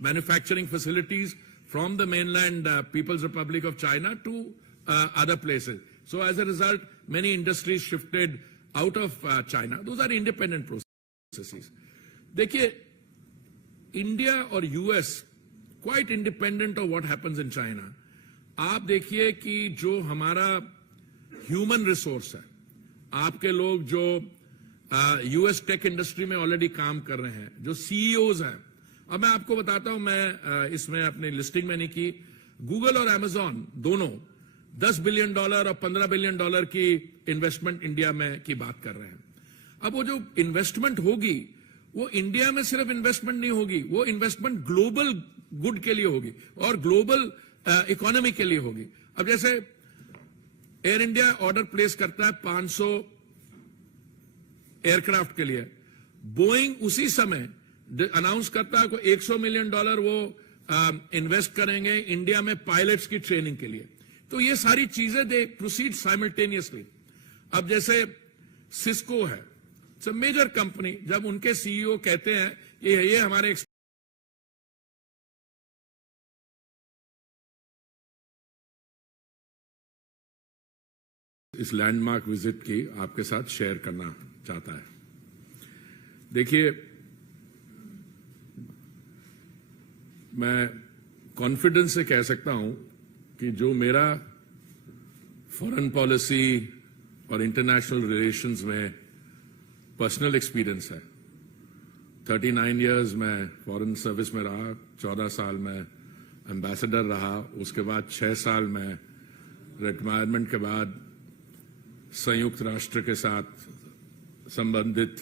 manufacturing facilities from the mainland People's Republic of China to other places. So as a result, many industries shifted out of China. Those are independent processes. देखिए, India और US quite independent of what happens in China. आप देखिए कि जो हमारा human resource है, आपके लोग जो यूएस टेक इंडस्ट्री में ऑलरेडी काम कर रहे हैं, जो सीईओज हैं, अब मैं आपको बताता हूं, मैं इसमें अपनी लिस्टिंग में नहीं की, गूगल और अमेजॉन दोनों $10 बिलियन और $15 बिलियन की इन्वेस्टमेंट इंडिया में की बात कर रहे हैं. अब वो जो इन्वेस्टमेंट होगी, वो इंडिया में सिर्फ इन्वेस्टमेंट नहीं होगी, वो इन्वेस्टमेंट ग्लोबल गुड के लिए होगी और ग्लोबल इकोनॉमी के लिए होगी. अब जैसे एयर इंडिया ऑर्डर प्लेस करता है 500 एयरक्राफ्ट के लिए, बोइंग उसी समय अनाउंस करता है कि $100 मिलियन वो इन्वेस्ट करेंगे इंडिया में पायलट्स की ट्रेनिंग के लिए. तो ये सारी चीजें दे प्रोसीड साइमल्टेनियसली. अब जैसे सिस्को है, इट्स अ मेजर कंपनी, जब उनके सीईओ कहते हैं कि ये हमारे इस लैंडमार्क विजिट की आपके साथ शेयर करना चाहता है. देखिए, मैं कॉन्फिडेंस से कह सकता हूं कि जो मेरा फॉरेन पॉलिसी और इंटरनेशनल रिलेशंस में पर्सनल एक्सपीरियंस है. 39 इयर्स मैं फॉरेन सर्विस में रहा, 14 साल मैं एम्बेसडर रहा, उसके बाद 6 साल मैं रिटायरमेंट के बाद संयुक्त राष्ट्र के साथ संबंधित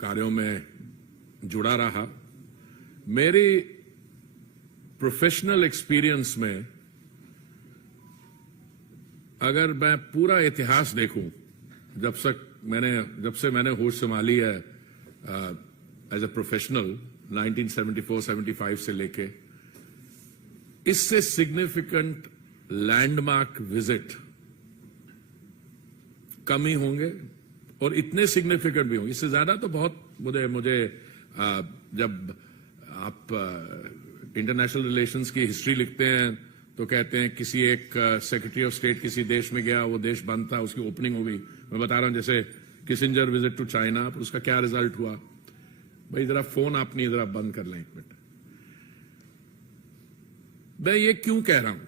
कार्यों में जुड़ा रहा. मेरी प्रोफेशनल एक्सपीरियंस में अगर मैं पूरा इतिहास देखूं, जब से मैंने होश संभाली है एज अ प्रोफेशनल 1974-75 से लेके, इससे सिग्निफिकेंट लैंडमार्क विजिट कम ही होंगे और इतने सिग्निफिकेंट भी होंगे. इससे ज्यादा तो बहुत मुझे जब आप इंटरनेशनल रिलेशंस की हिस्ट्री लिखते हैं तो कहते हैं किसी एक सेक्रेटरी ऑफ स्टेट किसी देश में गया, वो देश बंद था, उसकी ओपनिंग हो गई. मैं बता रहा हूं जैसे किसिंजर विजिट टू चाइना, उसका क्या रिजल्ट हुआ. भाई जरा फोन आप नहीं, जरा बंद कर लें एक मिनट. मैं ये क्यों कह रहा हूं,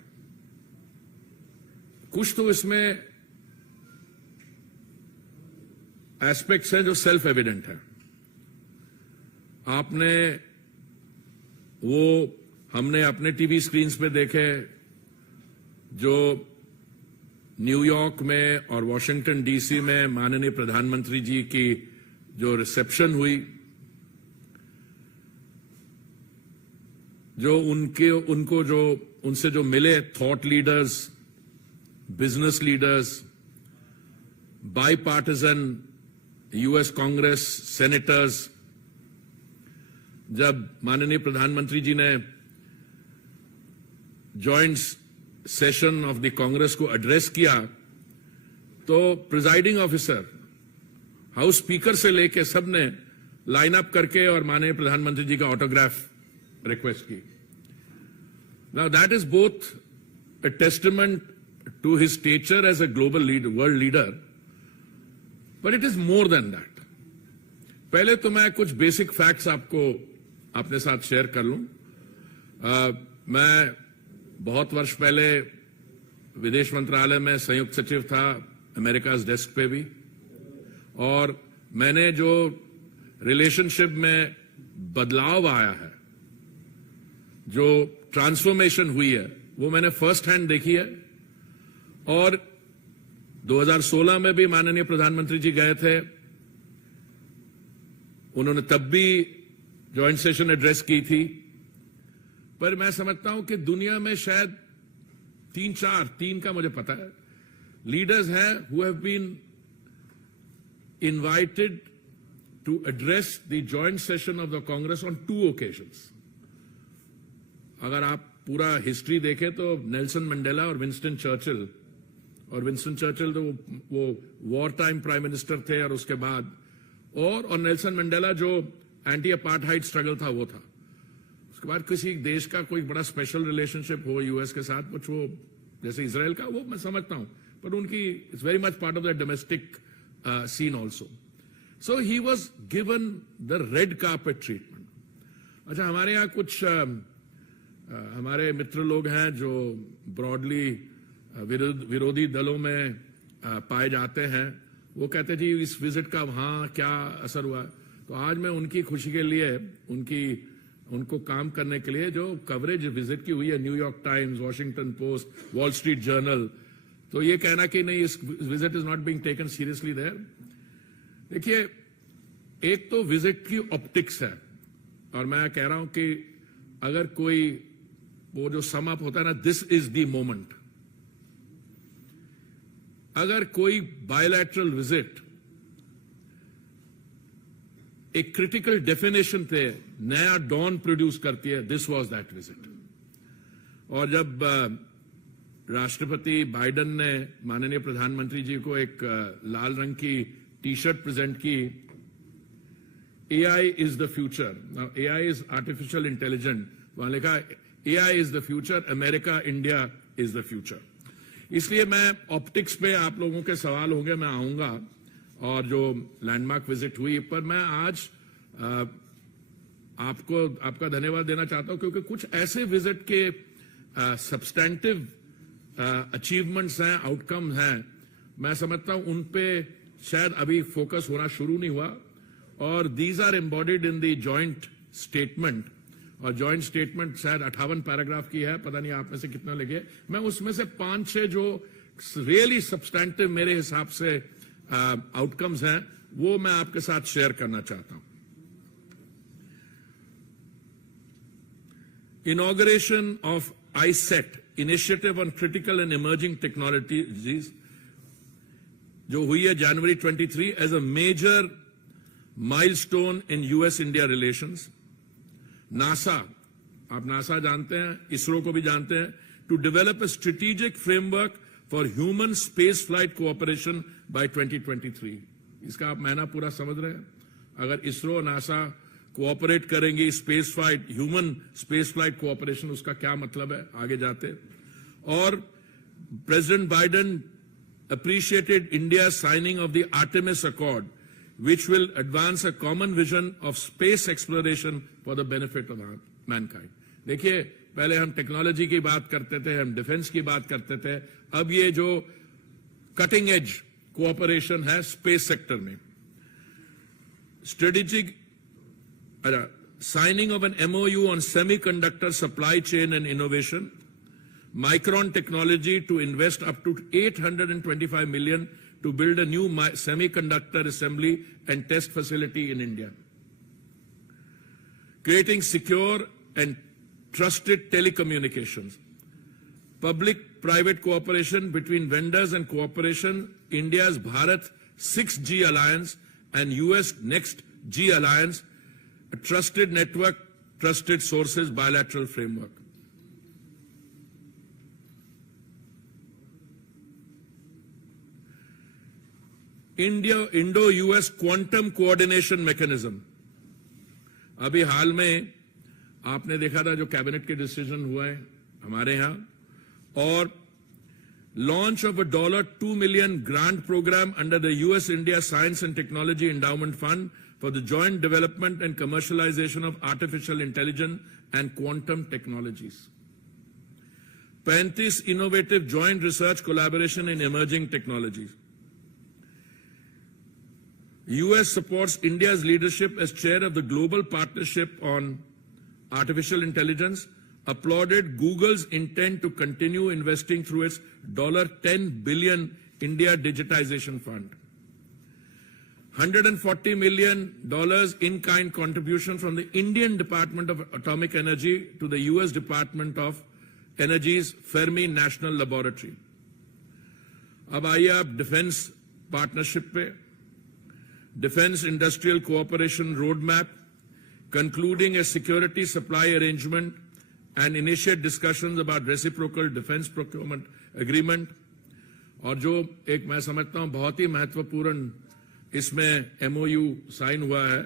कुछ तो इसमें एस्पेक्ट्स हैं जो सेल्फ एविडेंट है. हमने अपने टीवी स्क्रीन्स पे देखे जो न्यूयॉर्क में और वॉशिंगटन डीसी में माननीय प्रधानमंत्री जी की जो रिसेप्शन हुई, जो उनसे जो मिले thought leaders, business leaders, by partisan US Congress senators, जब माननीय प्रधानमंत्री जी ने joint session of the Congress को एड्रेस किया, तो प्रिजाइडिंग ऑफिसर, हाउस स्पीकर से लेके सबने लाइन अप करके और माननीय प्रधानमंत्री जी का ऑटोग्राफ रिक्वेस्ट की. Now that is both a testament to his stature as a global world leader, but it is more than that. पहले तो मैं कुछ बेसिक फैक्ट्स अपने साथ शेयर कर लूं. मैं बहुत वर्ष पहले विदेश मंत्रालय में संयुक्त सचिव था, अमेरिका डेस्क पे भी, और मैंने जो रिलेशनशिप में बदलाव आया है, जो ट्रांसफॉर्मेशन हुई है, वो मैंने फर्स्ट हैंड देखी है. और 2016 में भी माननीय प्रधानमंत्री जी गए थे, उन्होंने तब भी जॉइंट सेशन एड्रेस की थी. पर मैं समझता हूं कि दुनिया में शायद 3 का मुझे पता है लीडर्स हैं who have been invited to address the joint session of the Congress on 2 occasions. अगर आप पूरा हिस्ट्री देखें तो नेल्सन मंडेला और विंस्टन चर्चिल, तो वो वॉर टाइम प्राइम मिनिस्टर थे, और उसके बाद और नेल्सन मंडेला जो एंटी अपार्थाइड स्ट्रगल था वो था. उसके बाद किसी देश का कोई बड़ा स्पेशल रिलेशनशिप हो यूएस के साथ, कुछ वो जैसे इसराइल का, वो मैं समझता हूं, पर उनकी it's very much part of the domestic scene also. So he was given the red carpet treatment. अच्छा, हमारे यहाँ कुछ हमारे मित्र लोग हैं जो ब्रॉडली विरोधी दलों में पाए जाते हैं. वो कहते जी इस विजिट का वहां क्या असर हुआ. तो आज मैं उनकी खुशी के लिए उनको काम करने के लिए जो कवरेज विजिट की हुई है, New York Times, Washington Post, Wall Street Journal, तो ये कहना कि नहीं इस visit is not being taken seriously there. देखिए, एक तो विजिट की ऑप्टिक्स है, और मैं कह रहा हूं कि अगर कोई वो जो सम अप होता है ना, दिस इज द मोमेंट. अगर कोई बायलैटरल विजिट एक क्रिटिकल डेफिनेशन पे नया डॉन प्रोड्यूस करती है, दिस वाज दैट विजिट. और जब राष्ट्रपति बाइडेन ने माननीय प्रधानमंत्री जी को एक लाल रंग की टी शर्ट प्रेजेंट की, AI is the future. Now, AI is artificial intelligence. वहां लिखा AI is the future, America, India is the future. इसलिए मैं ऑप्टिक्स पे आप लोगों के सवाल होंगे, मैं आऊंगा, और जो लैंडमार्क विजिट हुई पर मैं आज आपका धन्यवाद देना चाहता हूं, क्योंकि कुछ ऐसे विजिट के सब्सटैंटिव अचीवमेंट्स हैं, आउटकम्स हैं, मैं समझता हूं उन पे शायद अभी फोकस होना शुरू नहीं हुआ. और these are embodied in the joint statement, और जॉइंट स्टेटमेंट शायद 58 पैराग्राफ की है, पता नहीं आप में से कितना लगे. मैं उसमें से 5-6 जो रियली सब्सटैंटिव मेरे हिसाब से आउटकम्स हैं वो मैं आपके साथ शेयर करना चाहता हूं. Inauguration of ISET, initiative on critical and emerging technologies, जो हुई है जनवरी 23 as a major milestone in US India relations. NASA, आप नासा जानते हैं, इसरो को भी जानते हैं, to develop a strategic framework for human space flight cooperation by 2023. इसका आप महीना पूरा समझ रहे हैं. अगर इसरो नासा कोऑपरेट करेंगे space flight, human space flight cooperation, उसका क्या मतलब है आगे जाते. और president Biden appreciated India's signing of the Artemis Accord, which will advance a common vision of space exploration for the benefit of mankind. देखिए, पहले हम टेक्नोलॉजी की बात करते थे, हम डिफेंस की बात करते थे, अब ये जो कटिंग एज कोऑपरेशन है स्पेस सेक्टर में. Strategic signing of an MOU on semiconductor supply chain and innovation, Micron Technology to invest up to $825 million to build a new semiconductor assembly and test facility in India. Creating secure and trusted telecommunications. Public-private cooperation between vendors and cooperation, India's Bharat 6G Alliance and US Next G Alliance, a trusted network, trusted sources, bilateral framework. Indo-US quantum coordination mechanism. अभी हाल में आपने देखा था जो cabinet के decision हुए हैं हमारे यहाँ, और launch of a $2 million grant program under the US-India Science and Technology Endowment Fund for the joint development and commercialization of artificial intelligence and quantum technologies. 35 innovative joint research collaboration in emerging technologies. US supports India's leadership as chair of the Global Partnership on Artificial Intelligence, applauded Google's intent to continue investing through its $10 billion India Digitization Fund. $140 million in-kind contribution from the Indian Department of Atomic Energy to the US Department of Energy's Fermi National Laboratory. अब आइए आप defence partnership पे. Defense Industrial Cooperation Roadmap, concluding a security supply arrangement and initiate discussions about reciprocal defense procurement agreement. और जो एक मैं समझता हूं बहुत ही महत्वपूर्ण इसमें MOU साइन हुआ है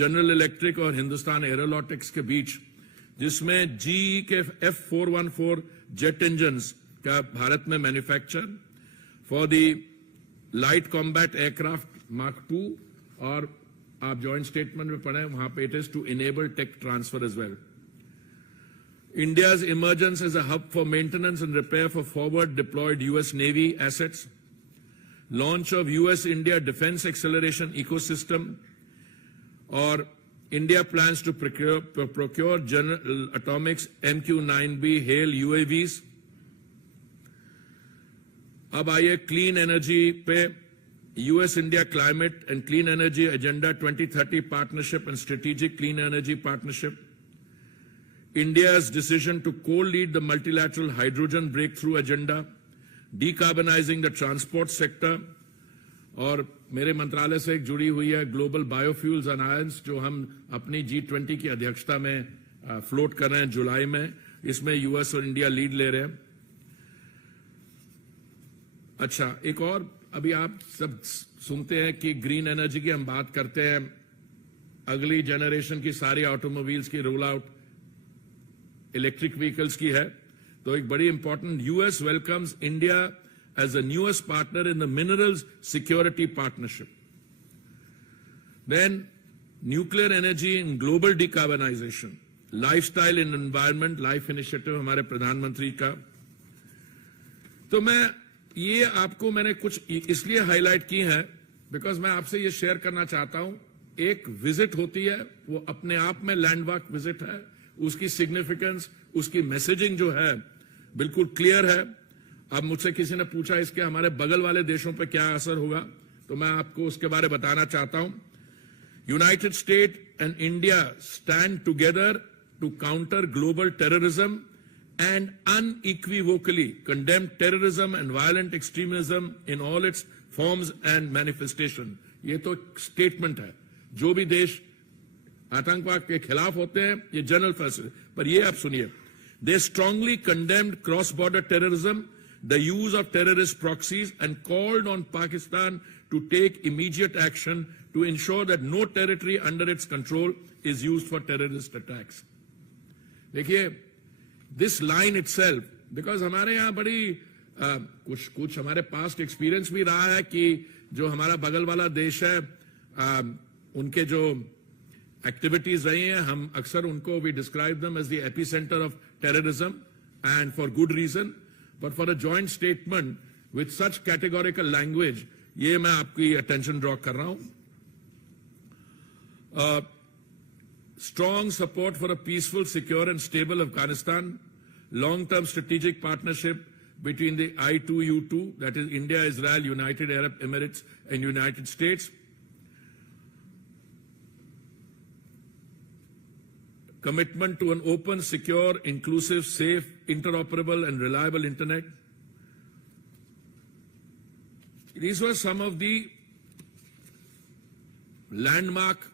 जनरल इलेक्ट्रिक और हिंदुस्तान एरोनॉटिक्स के बीच जिसमें जीई के F414 जेट इंजन्स का भारत में manufacture for the light combat aircraft mark 2, और आप जॉइंट स्टेटमेंट में पढ़े वहां पे it is to enable tech transfer as well. India's emergence as a hub for maintenance and repair for forward deployed US Navy assets, launch of US-India Defense Acceleration Ecosystem, or India plans to procure General Atomics MQ-9B HALE UAVs. अब आइए clean energy पे. US-India Climate and Clean Energy Agenda 2030 Partnership and Strategic Clean Energy Partnership. India's decision to co-lead the multilateral hydrogen breakthrough agenda, decarbonizing the transport sector, और मेरे मंत्रालय से एक जुड़ी हुई है ग्लोबल बायोफ्यूल्स अलायंस, जो हम अपनी G20 की अध्यक्षता में फ्लोट कर रहे हैं जुलाई में. इसमें यूएस और इंडिया लीड ले रहे हैं. अच्छा, एक और, अभी आप सब सुनते हैं कि ग्रीन एनर्जी की हम बात करते हैं, अगली जनरेशन की सारी ऑटोमोबाइल्स की रोल आउट इलेक्ट्रिक व्हीकल्स की है. तो एक बड़ी important, US welcomes India as the newest partner in the minerals security partnership. Then nuclear energy in global decarbonisation, lifestyle in environment life initiative हमारे प्रधानमंत्री का. तो ये आपको मैंने कुछ इसलिए हाईलाइट की है बिकॉज मैं आपसे ये शेयर करना चाहता हूं. एक विजिट होती है, वो अपने आप में लैंडमार्क विजिट है, उसकी सिग्निफिकेंस, उसकी मैसेजिंग जो है बिल्कुल क्लियर है. अब मुझसे किसी ने पूछा इसके हमारे बगल वाले देशों पे क्या असर होगा, तो मैं आपको उसके बारे में बताना चाहता हूं. United State and India stand together to counter global terrorism and unequivocally condemn terrorism and violent extremism in all its forms and manifestation. ये तो स्टेटमेंट है. जो भी देश आतंकवाद के खिलाफ होते हैं, ये जनरल फैसले, पर ये आप सुनिए. They strongly condemned cross-border terrorism, the use of terrorist proxies, and called on Pakistan to take immediate action to ensure that no territory under its control is used for terrorist attacks. देखिए, this line itself, because हमारे यहाँ बड़ी कुछ हमारे past experience भी रहा है कि जो हमारा बगल वाला देश है, उनके जो एक्टिविटीज रही हैं, हम अक्सर उनको we describe them as the epicentre of terrorism, and for good reason. But for a joint statement with such categorical language, ये मैं आपकी अटेंशन ड्रॉ कर रहा हूं. Strong support for a peaceful, secure and stable Afghanistan, long-term strategic partnership between the I2U2, that is India, Israel, United Arab Emirates and United States. Commitment to an open, secure, inclusive, safe, interoperable and reliable internet. These were some of the landmark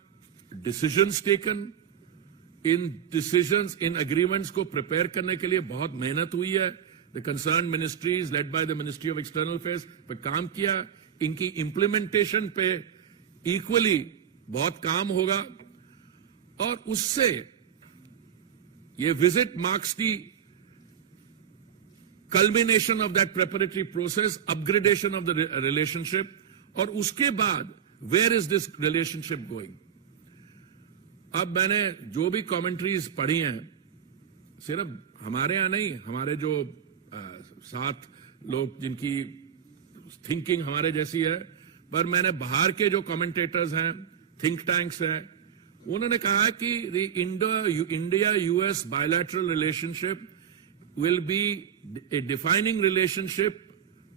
decisions taken. In decisions, in agreements को prepare करने के लिए बहुत मेहनत हुई है. The concerned ministries led by the Ministry of External Affairs पे काम किया. इनकी implementation पे equally बहुत काम होगा. और उससे ये visit marks the culmination of that preparatory process, upgradation of the relationship. और उसके बाद where is this relationship going? अब मैंने जो भी कमेंट्रीज पढ़ी हैं, सिर्फ हमारे यहाँ नहीं, हमारे जो 7 लोग जिनकी थिंकिंग हमारे जैसी है, पर मैंने बाहर के जो कमेंटेटर्स हैं, थिंक टैंक्स हैं, उन्होंने कहा कि the India US bilateral relationship will be a defining relationship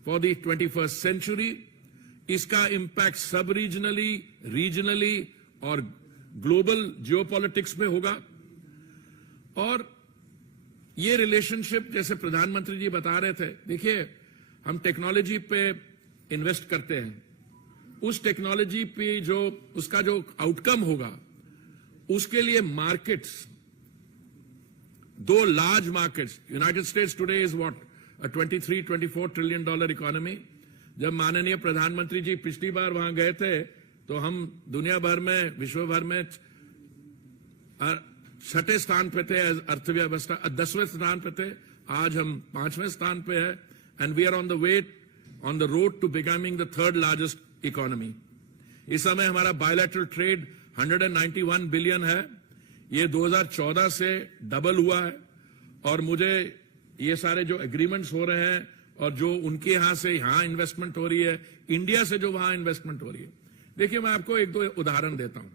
for the 21st century. इसका इम्पैक्ट सब रीजनली, रीजनली और ग्लोबल जियोपॉलिटिक्स में होगा. और ये रिलेशनशिप, जैसे प्रधानमंत्री जी बता रहे थे, देखिए हम टेक्नोलॉजी पे इन्वेस्ट करते हैं, उस टेक्नोलॉजी पे जो उसका जो आउटकम होगा, उसके लिए markets, 2 large markets. United states today is what, a $23-24 trillion economy. जब माननीय प्रधानमंत्री जी पिछली बार वहां गए थे, तो हम दुनिया भर में, विश्व भर में छठे स्थान पे थे अर्थव्यवस्था, 10वें स्थान पे थे, आज हम 5वें स्थान पे है, and we are on the road to becoming the third largest economy. इस समय हमारा बायलैटरल ट्रेड 191 बिलियन है, ये 2014 से डबल हुआ है, और मुझे ये सारे जो एग्रीमेंट्स हो रहे हैं और जो उनके यहां से यहां इन्वेस्टमेंट हो रही है, इंडिया से जो वहां इन्वेस्टमेंट हो रही है, देखिए मैं आपको एक दो उदाहरण देता हूं।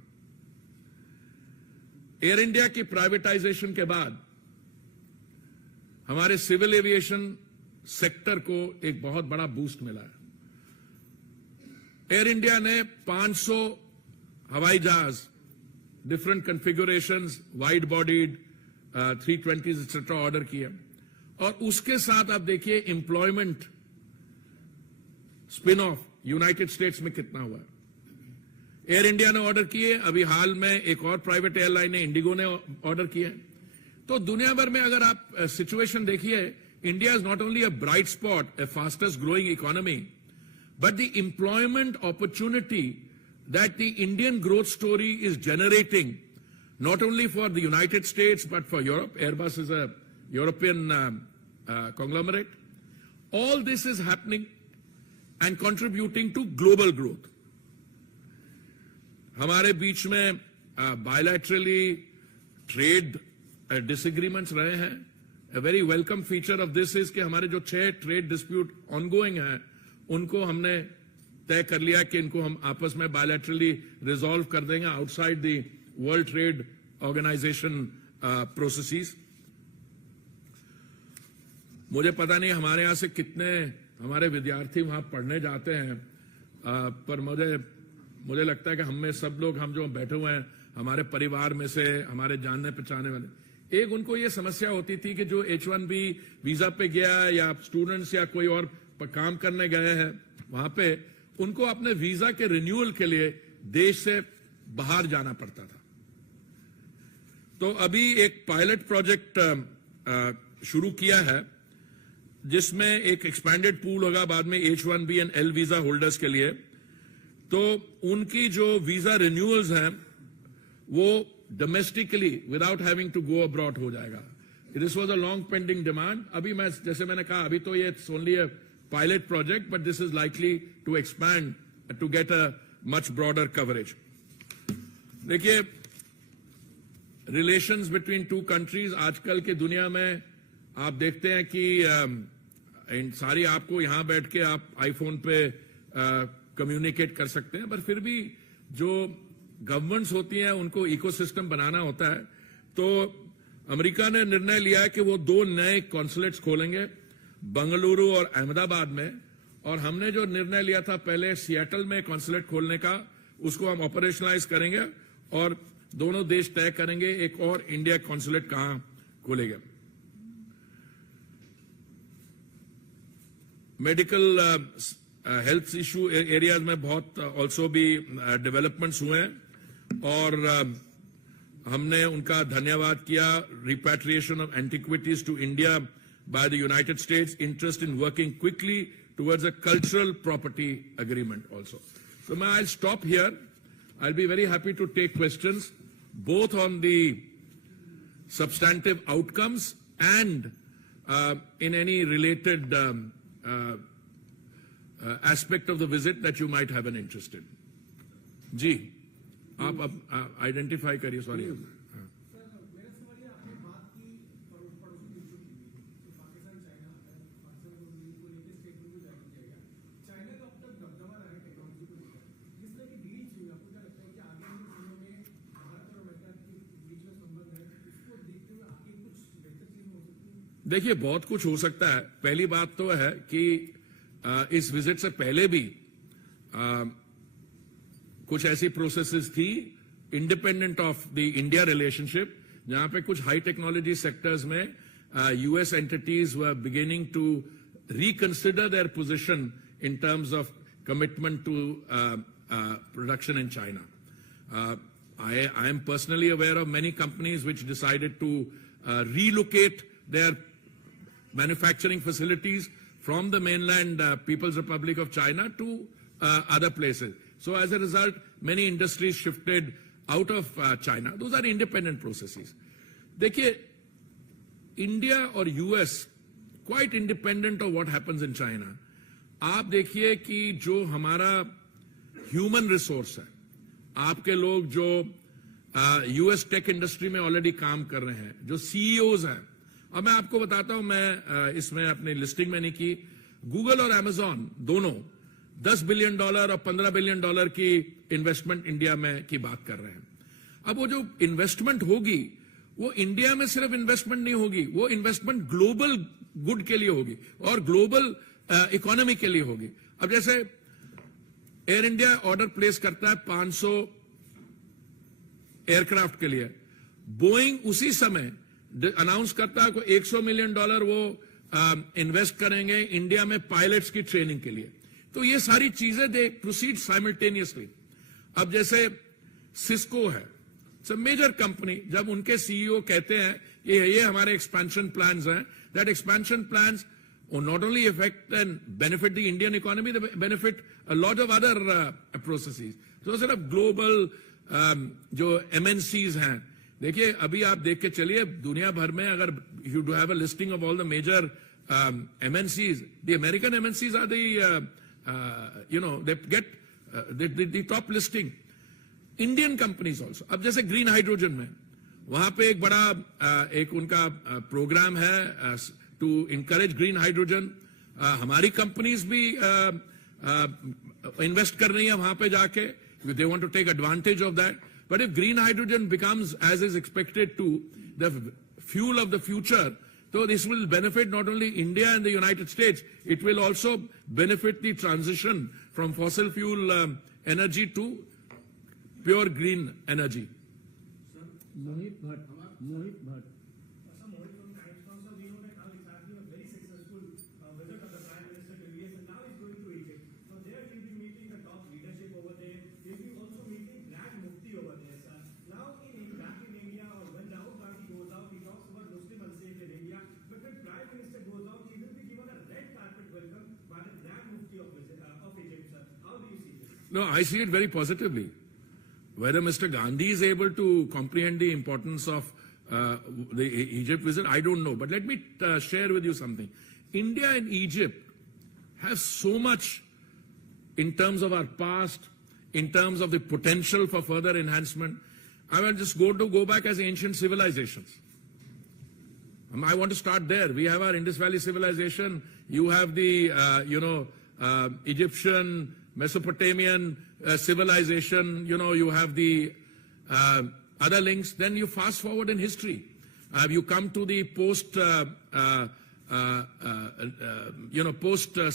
एयर इंडिया की प्राइवेटाइजेशन के बाद हमारे सिविल एविएशन सेक्टर को एक बहुत बड़ा बूस्ट मिला है। एयर इंडिया ने 500 हवाई जहाज, different configurations, wide bodied 320 etcetera order किए, और उसके साथ आप देखिए employment spin off United states में कितना हुआ है। एयर इंडिया ने ऑर्डर किए, अभी हाल में एक और प्राइवेट एयरलाइन है, इंडिगो ने ऑर्डर किए। तो दुनिया भर में अगर आप सिचुएशन देखिए, India is not only a bright spot, a fastest growing economy, but the employment opportunity that the Indian growth story is generating, not only for the United States, but for Europe. Airbus is a European conglomerate. All this is happening and contributing to global growth. हमारे बीच में bilaterally trade disagreements रहे हैं. A very welcome feature of this is कि हमारे जो 6 trade dispute ongoing हैं, उनको हमने तय कर लिया कि इनको हम आपस में bilaterally resolve कर देंगे outside the World Trade Organization processes. मुझे पता नहीं हमारे यहाँ से कितने हमारे विद्यार्थी वहां पढ़ने जाते हैं, पर मुझे लगता है कि हम में सब लोग, हम जो बैठे हुए हैं, हमारे परिवार में से हमारे जानने पहचाने वाले, एक उनको ये समस्या होती थी कि जो H1B वीजा पे गया या स्टूडेंट्स या कोई और काम करने गए हैं वहां पे, उनको अपने वीजा के रिन्यूअल के लिए देश से बाहर जाना पड़ता था। तो अभी एक पायलट प्रोजेक्ट शुरू किया है जिसमें एक एक्सपैंडेड पूल होगा बाद में H1B and L visa holders के लिए। तो उनकी जो वीजा रिन्यूअल्स हैं वो domestically without having to go abroad हो जाएगा। This was a long pending demand. अभी मैं जैसे मैंने कहा, अभी तो ये only a pilot project, but this is likely to expand to get a much broader coverage. देखिए, रिलेशंस बिटवीन टू कंट्रीज आजकल की दुनिया में आप देखते हैं कि सारी आपको यहां बैठ के आप आईफोन पे कम्युनिकेट कर सकते हैं, पर फिर भी जो गवर्नमेंट्स होती हैं उनको इकोसिस्टम बनाना होता है। तो अमेरिका ने निर्णय लिया है कि वो 2 नए कॉन्सुलेट्स खोलेंगे, बंगलुरु और अहमदाबाद में, और हमने जो निर्णय लिया था पहले सिएटल में कॉन्सुलेट खोलने का, उसको हम ऑपरेशनलाइज करेंगे और दोनों देश तय करेंगे एक और इंडिया कॉन्सुलेट कहां खोलेगा। मेडिकल हेल्थ इशू एरियाज में बहुत ऑल्सो भी डेवलपमेंट्स हुए हैं, और हमने उनका धन्यवाद किया। Repatriation of antiquities to India by the United States, interest in working quickly towards a cultural property agreement also. So मैं I stop here. I'll be very happy to take questions both on the substantive outcomes and in any related aspect of the visit that you might have an interest in. जी, आप अब identify करिए। Sorry, देखिए बहुत कुछ हो सकता है। पहली बात तो है कि इस विजिट से पहले भी कुछ ऐसी प्रोसेसेस थी independent of the India relationship, जहां पे कुछ हाई टेक्नोलॉजी सेक्टर्स में US entities were beginning to reconsider their position in terms of commitment to production in China. I am personally aware of many companies which decided to relocate their manufacturing facilities from the mainland People's Republic of China to other places. So as a result, many industries shifted out of China. Those are independent processes. देखिए, India और US quite independent of what happens in China. आप देखिए कि जो हमारा human resource है, आपके लोग जो यूएस टेक इंडस्ट्री में ऑलरेडी काम कर रहे हैं, जो सीईओज हैं, और मैं आपको बताता हूं, मैं इसमें अपनी लिस्टिंग में नहीं की, गूगल और अमेजॉन दोनों $10 बिलियन और $15 बिलियन की इन्वेस्टमेंट इंडिया में की बात कर रहे हैं. अब वो जो इन्वेस्टमेंट होगी, वो इंडिया में सिर्फ इन्वेस्टमेंट नहीं होगी, वो इन्वेस्टमेंट ग्लोबल गुड के लिए होगी और ग्लोबल इकोनॉमी के लिए होगी. अब जैसे एयर इंडिया ऑर्डर प्लेस करता है 500 एयरक्राफ्ट के लिए, बोइंग उसी समय अनाउंस करता है को $100 मिलियन वो इन्वेस्ट करेंगे इंडिया में पायलट्स की ट्रेनिंग के लिए. तो ये सारी चीजें दे प्रोसीड साइमल्टेनियसली. अब जैसे सिस्को है, इट्स अ मेजर कंपनी, जब उनके सीईओ कहते हैं कि ये हमारे एक्सपेंशन प्लान्स हैं, that expansion plans not only affect and benefit the Indian economy, they benefit a lot of other processes. So sort of global जो MNCs हैं, देखिए अभी आप देख के चलिए दुनिया भर में अगर you do have a listing of all the major MNCs, the American MNCs are the they get the top listing. Indian companies also. अब जैसे ग्रीन हाइड्रोजन में वहां पे एक बड़ा एक उनका प्रोग्राम है to encourage green hydrogen. हमारी कंपनीज भी इन्वेस्ट कर रही हैं वहां पे जाके. They want to take advantage of that. But if green hydrogen becomes, as is expected to, the fuel of the future, so this will benefit not only India and the United States, it will also benefit the transition from fossil fuel energy to pure green energy. Sir, Mohit Bhatt. No, I see it very positively. Whether Mr. Gandhi is able to comprehend the importance of the Egypt visit, I don't know. But let me share with you something. India and Egypt have so much in terms of our past, in terms of the potential for further enhancement. I will just go back as ancient civilizations. I want to start there. We have our Indus Valley civilization. You have the, Egyptian, Mesopotamian civilization. You have the other links. Then you fast forward in history. You come to the post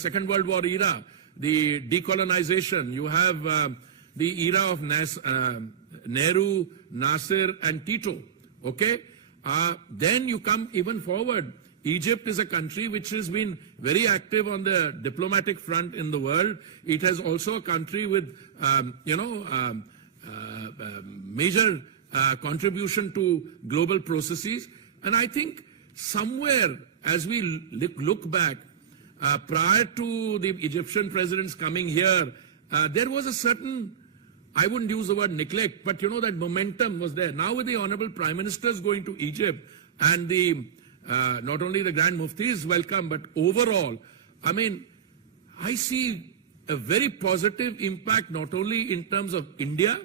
Second World War era, the decolonization. You have the era of Nehru, Nasser, and Tito. Okay. Then you come even forward. Egypt is a country which has been very active on the diplomatic front in the world. It has also a country with, major contribution to global processes. And I think somewhere, as we look back, prior to the Egyptian presidents coming here, there was a certain, I wouldn't use the word neglect, but that momentum was there. Now with the Honorable Prime Ministers going to Egypt and the not only the Grand Mufti is welcome, but overall, I mean, I see a very positive impact not only in terms of India,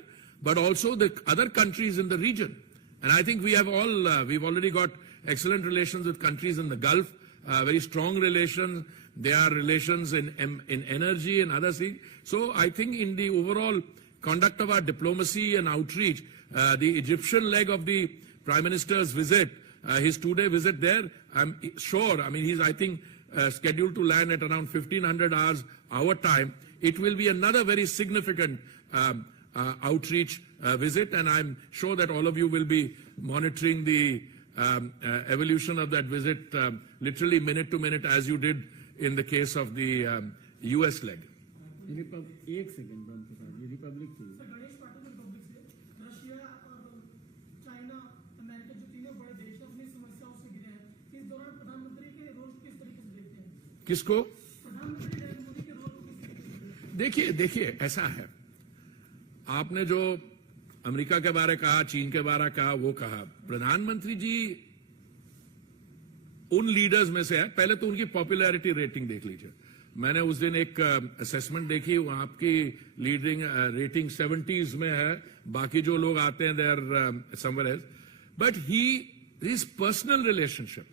but also the other countries in the region. And I think we have all, we've already got excellent relations with countries in the Gulf, very strong relations. There are relations in energy and other things. So I think in the overall conduct of our diplomacy and outreach, the Egyptian leg of the Prime Minister's visit, his two-day visit there, I'm sure, I mean, he's, I think, scheduled to land at around 1500 hours our time. It will be another very significant outreach visit, and I'm sure that all of you will be monitoring the evolution of that visit literally minute to minute, as you did in the case of the US leg. एक second ये Republic थी sir Ganesh Patil Republic से Russia और China America जो तीनों बड़े देश हैं अपनी समस्याओं से घिरे हैं. इस दौरान प्रधानमंत्री के रोल किस तरीके से देखते हैं? किसको? प्रधानमंत्री नरेंद्र मोदी के रोल को किस तरीके से देखते हैं? देखिए ऐसा है, आपने जो अमेरिका के बारे कहा, चीन के बारे कहा, वो कहा। प्रधानमंत्री जी उन लीडर्स में से है, पहले तो उनकी पॉपुलैरिटी रेटिंग देख लीजिए। मैंने उस दिन एक असेसमेंट देखी, वहां आपकी लीडिंग रेटिंग 70s में है, बाकी जो लोग आते हैं they are somewhere else. But his personal relationship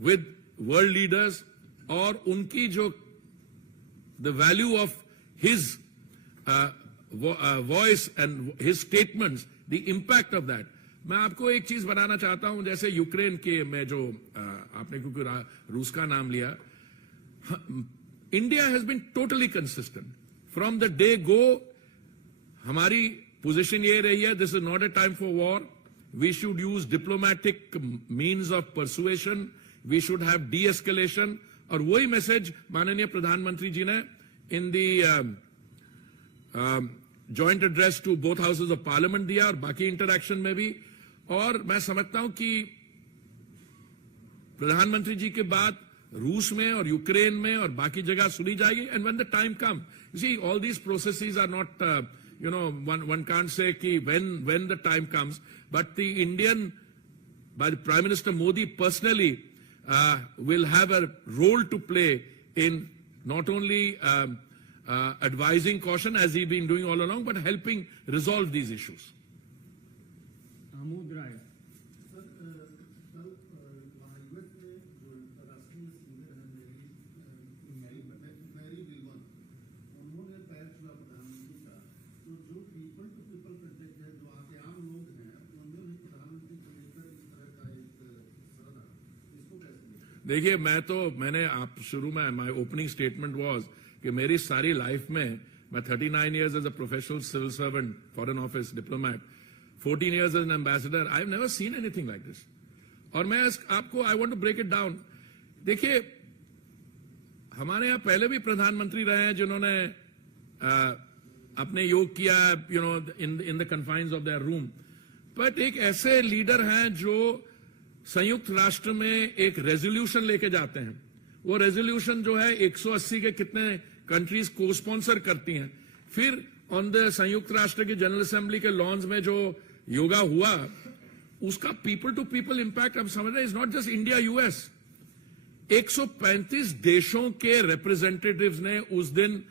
with world leaders और उनकी जो the value of his voice and his statements, the impact of that. मैं आपको एक चीज बताना चाहता हूं, जैसे यूक्रेन के में जो आपने क्योंकि रूस का नाम लिया, India has been totally consistent from the day go. हमारी पोजीशन ये रही है, this is not a time for war, we should use diplomatic means of persuasion, we should have de-escalation. और वही मैसेज माननीय प्रधानमंत्री जी ने in the joint address to both houses of parliament दिया, और बाकी इंटरैक्शन में भी। और मैं समझता हूं कि प्रधानमंत्री जी के बाद रूस में और यूक्रेन में और बाकी जगह सुनी जाएगी। And when the time come, you see all these processes are not one can't say कि when the time comes, but the Indian by the Prime Minister Modi personally will have a role to play in not only advising caution as he's been doing all along, but helping resolve these issues. Amud Rai. देखिए, मैंने आप शुरू में my opening statement was कि मेरी सारी life में मैं 39 years as a professional civil servant, foreign office diplomat, 14 years as an ambassador, I have never seen anything like this. और मैं आपको I want to break it down. देखिए, हमारे यहां पहले भी प्रधानमंत्री रहे हैं जिन्होंने अपने योग किया, in the confines of their room. But एक ऐसे लीडर हैं जो संयुक्त राष्ट्र में एक रेजोल्यूशन लेके जाते हैं, वो रेजोल्यूशन जो है 180 के कितने कंट्रीज को स्पॉन्सर करती हैं, फिर ऑन द संयुक्त राष्ट्र की जनरल असेंबली के लॉन्स में जो योगा हुआ, उसका पीपल टू पीपल इंपैक्ट अब समझ रहे, is not just India US. 135 देशों के रिप्रेजेंटेटिव्स ने उस दिन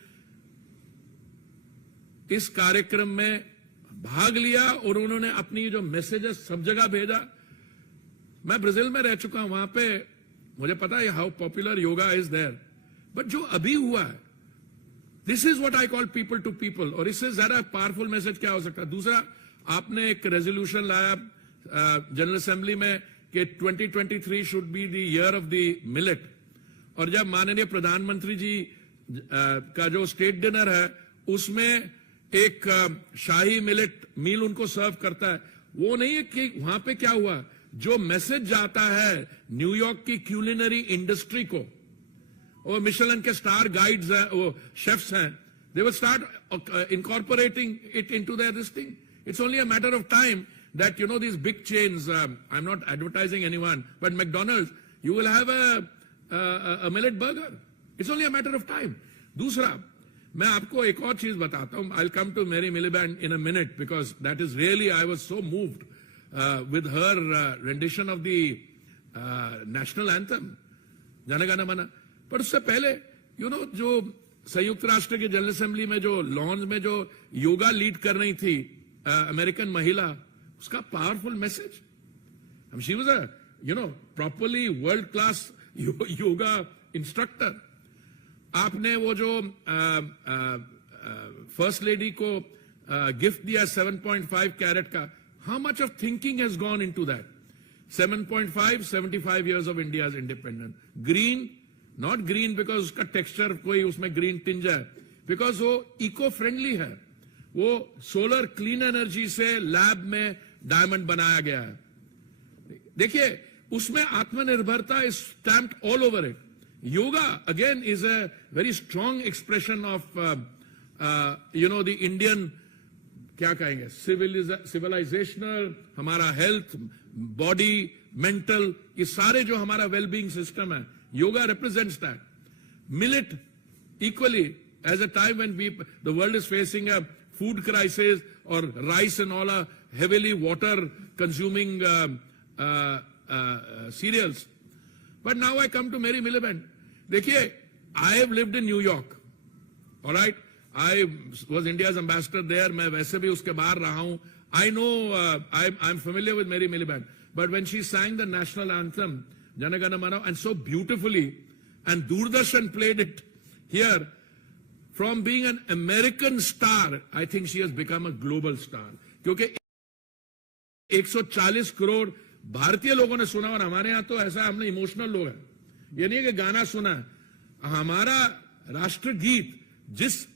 इस कार्यक्रम में भाग लिया और उन्होंने अपनी जो मैसेजेस सब जगह भेजा। मैं ब्राजील में रह चुका हूं, वहां पे मुझे पता है how popular yoga is there. But जो अभी हुआ है, this is what I call people to people. और इससे ज्यादा पावरफुल मैसेज क्या हो सकता है? दूसरा, आपने एक रेजोल्यूशन लाया जनरल असेंबली में कि 2023 should be the year of the millet. और जब माननीय प्रधानमंत्री जी का जो स्टेट डिनर है, उसमें एक शाही मिलेट मील उनको सर्व करता है, वो नहीं है कि वहां पे क्या हुआ, जो मैसेज जाता है न्यूयॉर्क की क्यूलिनरी इंडस्ट्री को, वो मिशेलिन के स्टार गाइड्स हैं, वो शेफ्स हैं, they will start incorporating it into their this thing. It's only a matter of time that these big chains, I'm not advertising anyone, but McDonald's, you will have a millet burger. It's only a matter of time. दूसरा, मैं आपको एक और चीज बताता हूं. I'll come to Mary Miliband in a minute because that is really, I was so moved with her rendition of the national anthem, Jana Gana Mana. पर उससे पहले, जो संयुक्त राष्ट्र की जनरल असेंबली में जो लॉन्स में जो योगा लीड कर रही थी अमेरिकन महिला, उसका powerful message, she was a properly world class yoga instructor. आपने वो जो फर्स्ट लेडी को गिफ्ट दिया 7.5 कैरेट का, how much of thinking has gone into that? 7.5, 75 years of India's independence. Green, not green because उसका texture कोई उसमें green tinge है, बिकॉज वो इको फ्रेंडली है. वो सोलर क्लीन एनर्जी से लैब में डायमंड बनाया गया है. देखिए, उसमें आत्मनिर्भरता is stamped all over it. Yoga again is a very strong expression of the Indian, क्या कहेंगे, सिविलाइजेशनल, हमारा हेल्थ, बॉडी, मेंटल, ये सारे जो हमारा वेलबींग सिस्टम है, yoga represents that. Millet equally, as a time when the world is facing a food crisis or rice and all are heavily water consuming cereals. But now I come to Mary Miliband. Dekhiye, I have lived in New York. All right. I was India's ambassador there. मैं वैसे भी उसके बाहर रहा हूं. I know, I'm familiar with Mary Miliband. But when she sang the national anthem, Jana Gana Mana, and so beautifully, and Doordarshan played it here, from being an American star, I think she has become a global star. क्योंकि 140 करोड़ भारतीय लोगों ने सुना और हमारे यहाँ तो ऐसा हमने इमोशनल लोग हैं. ये नहीं है कि गाना सुना, हमारा राष्ट्रगीत जिस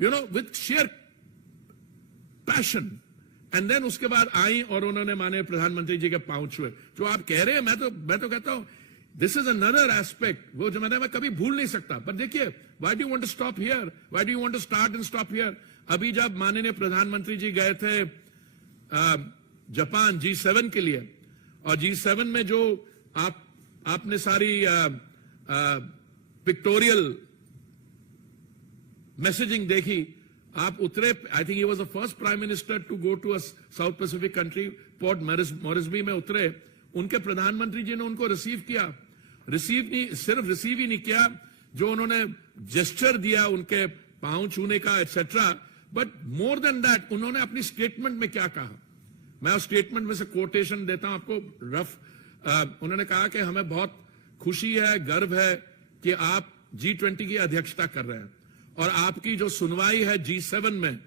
with sheer passion, and then उसके बाद आई और उन्होंने माने प्रधानमंत्री जी के पांव छुए. जो आप कह रहे हैं मैं तो कहता हूं this is another aspect वो जो मैं कभी भूल नहीं सकता. पर देखिए, why do you want to stop here? Why do you want to start and stop here? अभी जब माननीय प्रधानमंत्री जी गए थे जापान G7 के लिए, और G7 में जो आपने सारी पिक्टोरियल मैसेजिंग देखी, आप उतरे. I think he was the first prime minister to go to a south Pacific country. Port Moresby में उतरे, उनके प्रधानमंत्री जी ने उनको रिसीव किया. सिर्फ रिसीव ही नहीं किया, जो उन्होंने जेस्चर दिया उनके पांव छूने का etcetera, but more than that उन्होंने अपनी स्टेटमेंट में क्या कहा. मैं उस स्टेटमेंट में से कोटेशन देता हूं आपको रफ. उन्होंने कहा कि हमें बहुत खुशी है, गर्व है कि आप G20 की अध्यक्षता कर रहे हैं और आपकी जो सुनवाई है G7 में,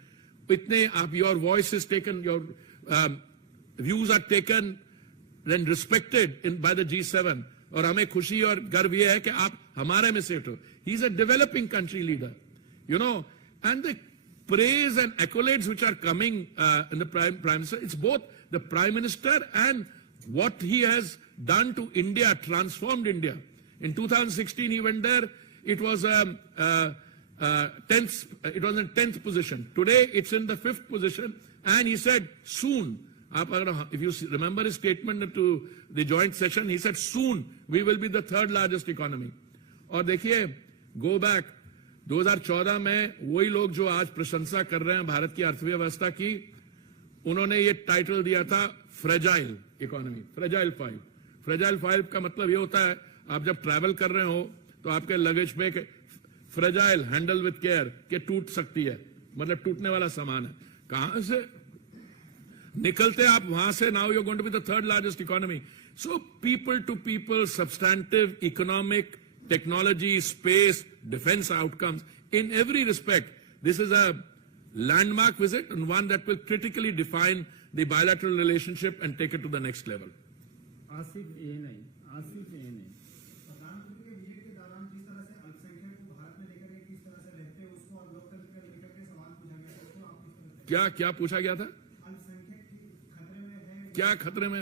इतने आप your voice is taken, your views are taken and respected in by the G7, और हमें खुशी और गर्व यह है कि आप हमारे में से हो. He is a developing country leader, and the praise and accolades which are coming in the prime minister, it's both the prime minister and what he has done to India, transformed India. In 2016 he went there, it was in 10th position. Today it's in the 5th position, and he said soon, if you remember his statement to the joint session, he said soon we will be the 3rd largest economy. और देखिए, go back 2014 में वही लोग जो आज प्रशंसा कर रहे हैं भारत की अर्थव्यवस्था की, उन्होंने ये टाइटल दिया था फ्रेजाइल इकोनॉमी, फ्रेजाइल 5. फ्रेजाइल 5 का मतलब ये होता है, आप जब ट्रैवल कर रहे हो तो आपके लगेज पे फ्रेजाइल, हैंडल विद केयर, के टूट सकती है, मतलब टूटने वाला सामान है. कहां से निकलते आप वहां से, now you are going to be the 3rd largest economy. So people to people, substantive, economic, technology, space, defense outcomes, in every respect, this is a landmark visit and one that will critically define the bilateral relationship and take it to the next level. Asif ये नहीं. प्रधानमंत्री के visit के दौरान जिस तरह से अल्पसंख्यक को भारत में लेकर के किस तरह से रहते हैं उसको और लोकतंत्र को लेकर के सवाल पूछा गया, उसको आप किस तरह से क्या पूछा गया था? अल्पसंख्यक खतरे में है, क्या खतरे में?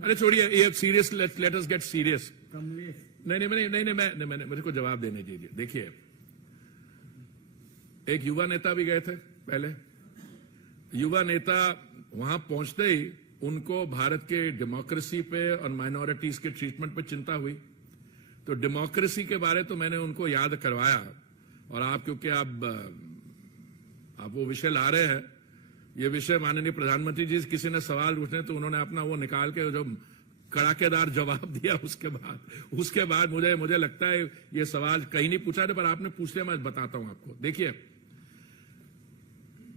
अरे छोड़िए, ये serious, let us get serious. Kamlesh नहीं, मैंने मेरे को जवाब देने दीजिए. देखिए, एक युवा नेता भी गए थे पहले. युवा नेता वहां पहुंचते ही उनको भारत के डेमोक्रेसी पे और माइनॉरिटीज के ट्रीटमेंट पे चिंता हुई. तो डेमोक्रेसी के बारे तो मैंने उनको याद करवाया, और आप क्योंकि आप वो विषय ला रहे हैं, ये विषय माननीय प्रधानमंत्री जी किसी ने सवाल पूछने तो उन्होंने अपना वो निकाल के जो कड़ाकेदार जवाब दिया, उसके बाद मुझे लगता है ये सवाल कहीं नहीं पूछा था, पर आपने पूछ लिया, मैं बताता हूं आपको. देखिए,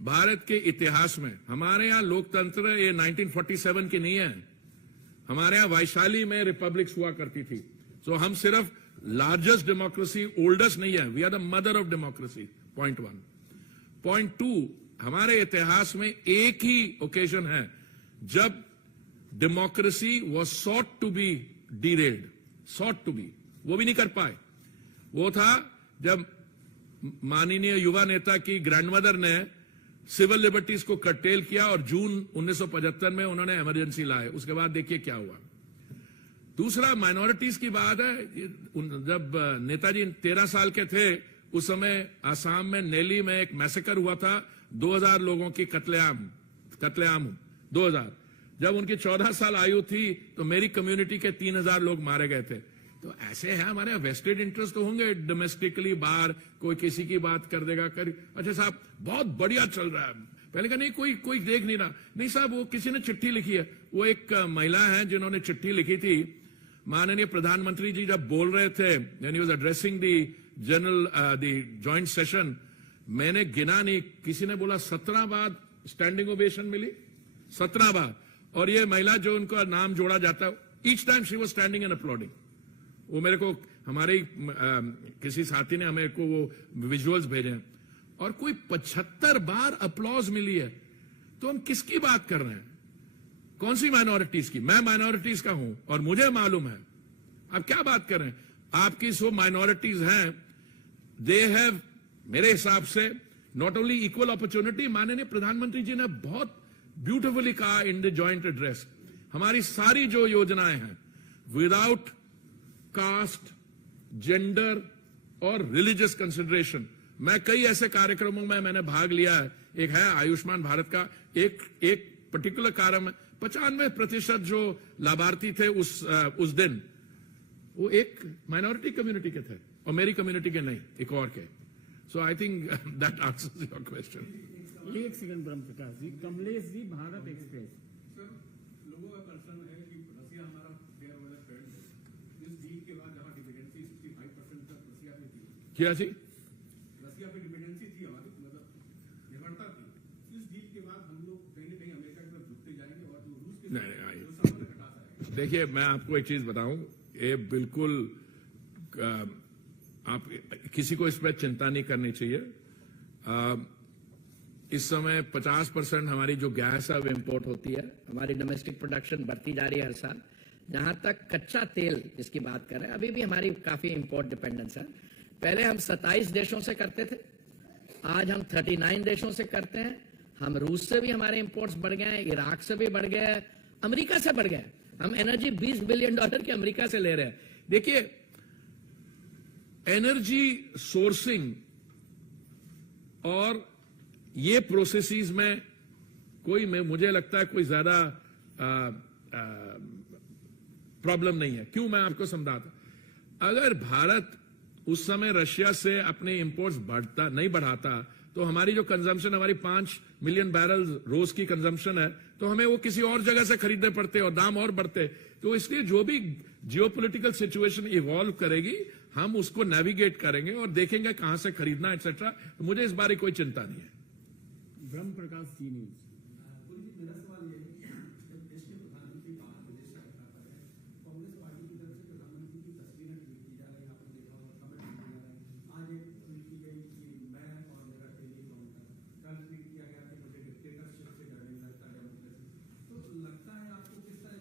भारत के इतिहास में हमारे यहां लोकतंत्र ये 1947 की नहीं है. हमारे यहां वैशाली में रिपब्लिक्स हुआ करती थी. सो हम सिर्फ लार्जेस्ट डेमोक्रेसी, ओल्डेस्ट नहीं है, we are the mother of democracy. Point 1. Point 2, हमारे इतिहास में एक ही ओकेजन है जब democracy was sought to be derailed, sought to be, वो भी नहीं कर पाए. वो था जब माननीय युवा नेता की ग्रैंडमदर ने सिविल लिबर्टीज को कर्टेल किया और जून 1975 में उन्होंने इमरजेंसी लाए. उसके बाद देखिए क्या हुआ. दूसरा, माइनॉरिटीज की बात है. जब नेताजी 13 साल के थे, उस समय आसाम में नेली में एक मैसेकर हुआ था, 2000 लोगों की कत्लेआम 2000. जब उनकी 14 साल आयु थी तो मेरी कम्युनिटी के 3000 लोग मारे गए थे. तो ऐसे है हमारे वेस्टेड इंटरेस्ट तो होंगे डोमेस्टिकली, बाहर कोई किसी की बात कर देगा अच्छा साहब बहुत बढ़िया चल रहा है, पहले का नहीं कोई देख नहीं रहा, नहीं साहब वो किसी ने चिट्ठी लिखी है। वो एक महिला है जिन्होंने चिट्ठी लिखी थी, माननीय प्रधानमंत्री जी जब बोल रहे थे, when he was addressing the general the joint session, मैंने गिना नहीं, किसी ने बोला 17 बार स्टैंडिंग ओवेशन मिली, 17 बार। और ये महिला जो उनका नाम जोड़ा जाता है, each time she was standing and uploading. वो मेरे को हमारे किसी साथी ने हमें को वो विजुअल्स भेजे हैं, और कोई 75 बार अप्लॉज मिली है। तो हम किसकी बात कर रहे हैं, कौन सी माइनॉरिटीज की? मैं माइनॉरिटीज का हूं और मुझे मालूम है आप क्या बात कर रहे हैं। आपकी सो माइनॉरिटीज हैं, दे हैव मेरे हिसाब से नॉट ओनली इक्वल अपॉर्चुनिटी, माननीय प्रधानमंत्री जी ने बहुत ब्यूटिफुली कहा इन द जॉइंट एड्रेस, हमारी सारी जो योजनाएं हैं विदाउट कास्ट, जेंडर और रिलीजियस कंसिडरेशन। मैं कई ऐसे कार्यक्रमों में मैंने भाग लिया है, एक है आयुष्मान भारत का, एक पर्टिकुलर कार्यक्रम है, 95% जो लाभार्थी थे उस दिन वो एक माइनॉरिटी कम्युनिटी के थे और मेरी कम्युनिटी के नहीं, एक और के। So I think that answers your question. एक second Brahm Prakash ji, Kamlesh ji, Bharat express. Sir, लोगों का कंसर्न है कि रसिया हमारा फेयर वाला फ्रेंड है, इस डील के बाद जहां डिपेंडेंसी 65% तक रसिया पे थी, क्या जी? रसिया पे डिपेंडेंसी थी हमारी, मतलब निर्भरता थी, इस डील के बाद हम लोग कहीं ना कहीं अमेरिका की तरफ झुकते जाएंगे और जो रूस के सामने घटा जाएगा। देखिए मैं आपको एक चीज बताऊं, ये बिल्कुल आप किसी को इस पर चिंता नहीं करनी चाहिए। इस समय 50% हमारी जो गैस है वो इम्पोर्ट होती है, हमारी डोमेस्टिक प्रोडक्शन बढ़ती जा रही है हर साल। जहां तक कच्चा तेल जिसकी बात कर रहे हैं, अभी भी हमारी काफी इम्पोर्ट डिपेंडेंस है। पहले हम 27 देशों से करते थे, आज हम 39 देशों से करते हैं। हम रूस से भी हमारे इंपोर्ट्स बढ़ गए हैं, इराक से भी बढ़ गए हैं, अमेरिका से बढ़ गए। हम एनर्जी $20 बिलियन की अमेरिका से ले रहे हैं। देखिए एनर्जी सोर्सिंग और ये प्रोसेसेस में मुझे लगता है कोई ज्यादा प्रॉब्लम नहीं है। क्यों, मैं आपको समझाता। अगर भारत उस समय रशिया से अपने इंपोर्ट्स नहीं बढ़ाता तो हमारी जो कंजम्पशन, हमारी 5 मिलियन बैरल रोज की कंजम्पशन है, तो हमें वो किसी और जगह से खरीदने पड़ते और दाम और बढ़ते। तो इसलिए जो भी जियोपॉलिटिकल सिचुएशन इवॉल्व करेगी, हम उसको नेविगेट करेंगे और देखेंगे कहां से खरीदना एक्सेट्रा। तो मुझे इस बारे कोई चिंता नहीं है। ब्रह्म प्रकाश जी न्यूज। मेरा सवाल ये है कि जब देश के प्रधानमंत्री बाहर विदेश यात्रा पर है, कांग्रेस पार्टी की तरफ से प्रधानमंत्री की तस्वीरें ट्वीट की जा रही है, आपने देखा होगा, कमेंट किए जा रहे हैं। आज एक ट्वीट की गई कि मैं और मेरा टेलीकाउंटर, कल ट्वीट किया गया कि मुझे डिक्टेटरशिप से डर नहीं लगता, डेमोक्रेसी। तो लगता है आपको किस तरह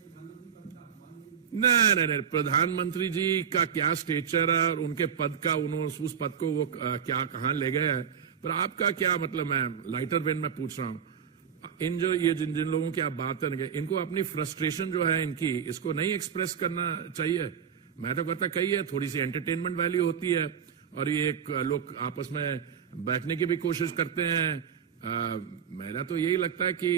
प्रधानमंत्री पद का अपमान नहीं, प्रधानमंत्री जी का क्या स्टेचर है और उनके पद का, उन्होंने उस पद को वो क्या कहां ले गए हैं, पर आपका क्या मतलब? मैं लाइटर वेन में पूछ रहा हूं, जिन लोगों की आप बात करेंगे, इनको अपनी फ्रस्ट्रेशन जो है इनकी, इसको नहीं एक्सप्रेस करना चाहिए। मैं तो कहता कही है, थोड़ी सी एंटरटेनमेंट वैल्यू होती है और ये लोग आपस में बैठने की भी कोशिश करते हैं। मेरा तो यही लगता है कि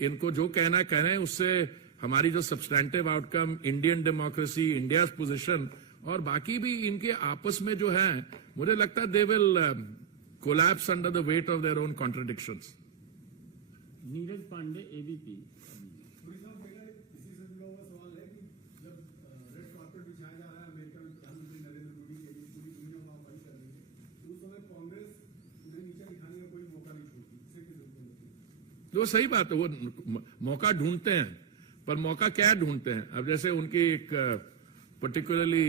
इनको जो कहना है कह रहे हैं, उससे हमारी जो substantive outcome, Indian democracy, India position और बाकी भी इनके आपस में जो है, मुझे लगता है they will collapse under the weight of their own contradictions. Neeraj Pandey, ABP. Puri साहब, मेरा इसी से जुड़ा हुआ सवाल है कि जब रेड कार्पेट बिछाया जा रहा है अमेरिका में प्रधानमंत्री नरेंद्र मोदी के लिए, पूरी दुनिया वहां फाइट कर रही है, तो उस समय कांग्रेस उन्हें नीचे दिखाने का कोई मौका नहीं छोड़ती, इससे की जरूरत होती है। तो सही बात है, वो मौका ढूंढते हैं, पर मौका क्या ढूंढते हैं? अब जैसे उनकी एक पर्टिकुलरली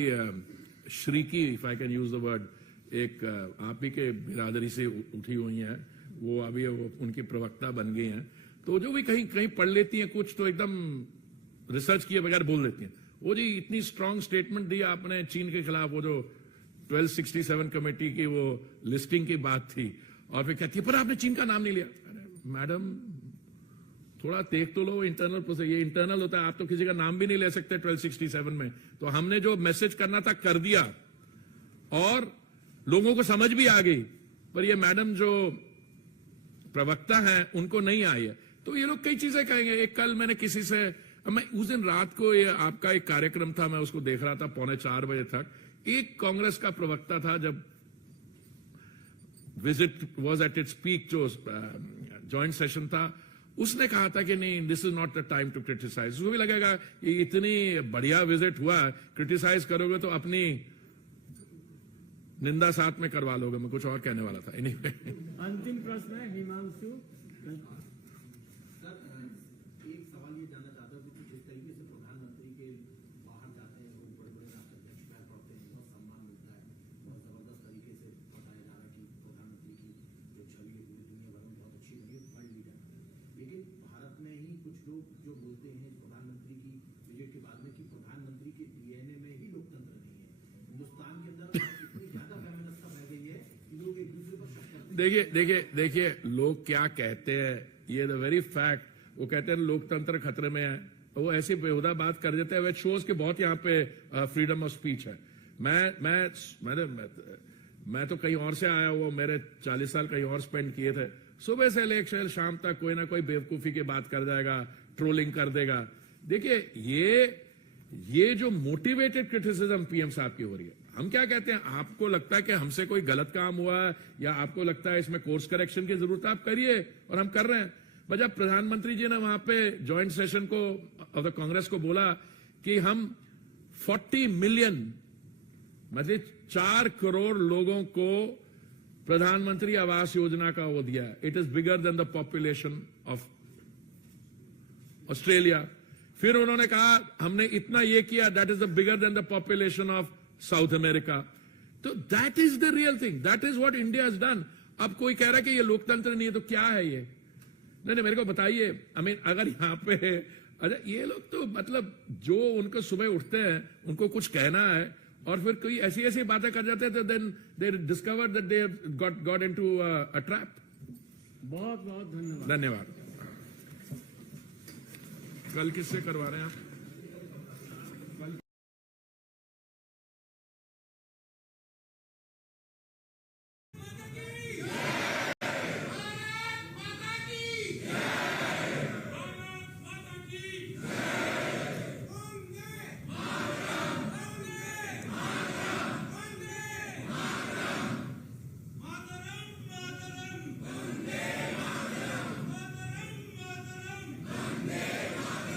श्री की, if I can use the word, एक आप ही के बिरादरी से उठी हुई हैं, वो अभी उनकी प्रवक्ता बन गई हैं, तो जो भी कहीं पढ़ लेती हैं कुछ, तो एकदम रिसर्च किए बगैर बोल देती हैं। वो जी इतनी स्ट्रांग स्टेटमेंट दी आपने चीन के खिलाफ, वो जो 1267 कमेटी की वो लिस्टिंग की बात थी, और फिर कहती है पर आपने चीन का नाम नहीं लिया। अरे मैडम, थोड़ा देख तो लो इंटरनल प्रोसेस, ये इंटरनल होता है, आप तो किसी का नाम भी नहीं ले सकते 1267 में। तो हमने जो मैसेज करना था कर दिया और लोगों को समझ भी आ गई, पर ये मैडम जो प्रवक्ता हैं उनको नहीं आई है। तो ये लोग कई चीजें कहेंगे। एक कल मैंने किसी से अब मैं उस दिन रात को ये आपका एक कार्यक्रम था, मैं उसको देख रहा था 3:45 बजे तक। एक कांग्रेस का प्रवक्ता था, जब visit was at its peak, जो ज्वाइंट सेशन था, उसने कहा था कि नहीं, this is not the time to criticise. उसको भी लगेगा ये इतनी बढ़िया विजिट हुआ, क्रिटिसाइज करोगे तो अपनी निंदा साथ में करवा लोगे। मैं कुछ और कहने वाला था। एनीवे, अंतिम प्रश्न है हिमांशु। सर, एक सवाल ये जानना चाहता हूँ कि जिस तरीके से प्रधानमंत्री के बाहर जाते हैं लोग, बड़े बड़े राष्ट्राध्यक्ष पैर पड़ते हैं, बहुत सम्मान मिलता है, बहुत जबरदस्त तरीके से बताया जा रहा है कि प्रधानमंत्री की जो छवि है पूरी दुनिया भर में बहुत अच्छी बनी है, वर्ल्ड लीडर। लेकिन भारत में ही कुछ लोग जो बोलते हैं प्रधानमंत्री की विजिट के बाद में कि प्रधानमंत्री के डीएनए में ही लोकतंत्र नहीं है। हिंदुस्तान के अंदर इतनी ज्यादा फेमिनिस्टता बह गई है कि लोग एक दूसरे पर शक करते हैं। देखिए लोग क्या कहते हैं, ये द वेरी फैक्ट। वो कहते हैं लोकतंत्र खतरे में है, वो ऐसी बेहुदा बात कर देते हैं। वे शोज के बहुत यहाँ पे फ्रीडम ऑफ स्पीच है। मैं तो कहीं और से आया हुआ, मेरे 40 साल कहीं और स्पेंड किए थे। सुबह से लेकर शाम तक कोई ना कोई बेवकूफी की बात कर जाएगा, ट्रोलिंग कर देगा। देखिए ये जो मोटिवेटेड क्रिटिसिज्म पीएम साहब की हो रही है, हम क्या कहते हैं, आपको लगता है कि हमसे कोई गलत काम हुआ या आपको लगता है इसमें कोर्स करेक्शन की जरूरत है, आप करिए, और हम कर रहे हैं। पर जब प्रधानमंत्री जी ने वहां पे ज्वाइंट सेशन को ऑफ द कांग्रेस को बोला कि हम 40 मिलियन मतलब 4 करोड़ लोगों को प्रधानमंत्री आवास योजना का वो दिया, it is bigger than the population of Australia. फिर उन्होंने कहा हमने इतना ये किया, that is the bigger than the population of South America. तो that is the real thing, that is what India has done. अब कोई कह रहा है कि ये लोकतंत्र नहीं है, तो क्या है ये? नहीं, मेरे को बताइए। आई मीन, अगर यहाँ पे अच्छा ये लोग तो मतलब जो उनको सुबह उठते हैं उनको कुछ कहना है और फिर कोई ऐसी ऐसी बातें कर जाते हैं, तो then they discover that they got into a trap. बहुत बहुत धन्यवाद। धन्यवाद। कल किससे करवा रहे हैं आप?